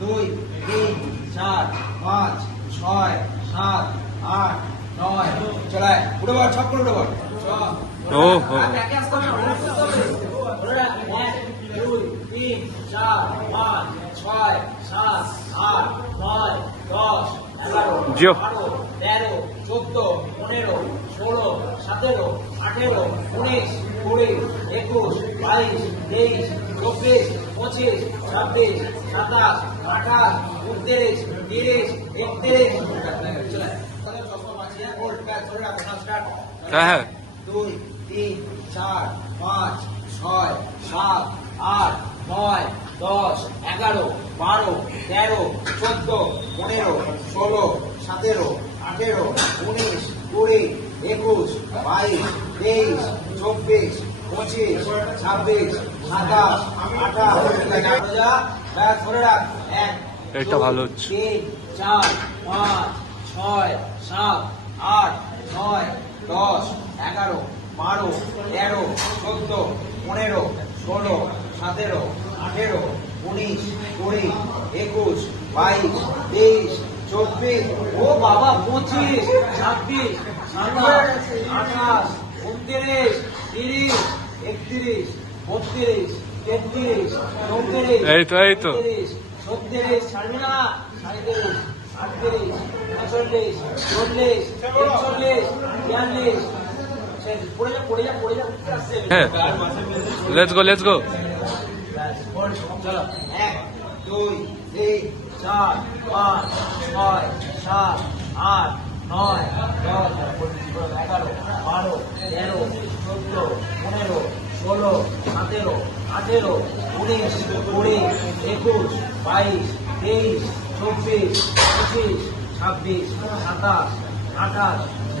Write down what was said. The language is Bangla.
2 3 4 5 6 7 8 9 চলায় উঠে বল ছক করে উঠে বল ও একে আসতে হবে ধরে রাখ 1 2 3 4 5 6 7 8 9 10 11 জিও। 12 13 14 15 16 17 18 19 20 21 22 23 24 25 26 27 28 29 30 31 চলে তাহলে চশমা বাঁচিয়ে হোল্ড ব্যাক ধরে রাখো না স্টার্ট হ্যাঁ হ্যাঁ 2 3 4 5 6 7 8 9 10 11 12 13 14 15 16 17 18 19 20 21 22 23 24 25 26 27 28 যা ব্যাস ধরে রাখ 1 এটা ভালো হচ্ছে। 3 4 5 6 7 8 9 10 11 12 13 14 15 16 17 18 19 20 21 22 23 24 ও বাবা 25 26 27 28 29 30 31 32 33 34 এই তো 36 ছাড়বি না 37 38 39 40 41 42 পড়ে যা উঠতে আসছে হ্যাঁ লেটস গো চলো 1 2 3 4 5 6 7 8 9 10 11 12 13 14 15 16 17 18 19 20 21 22 23 24 25 26 27 28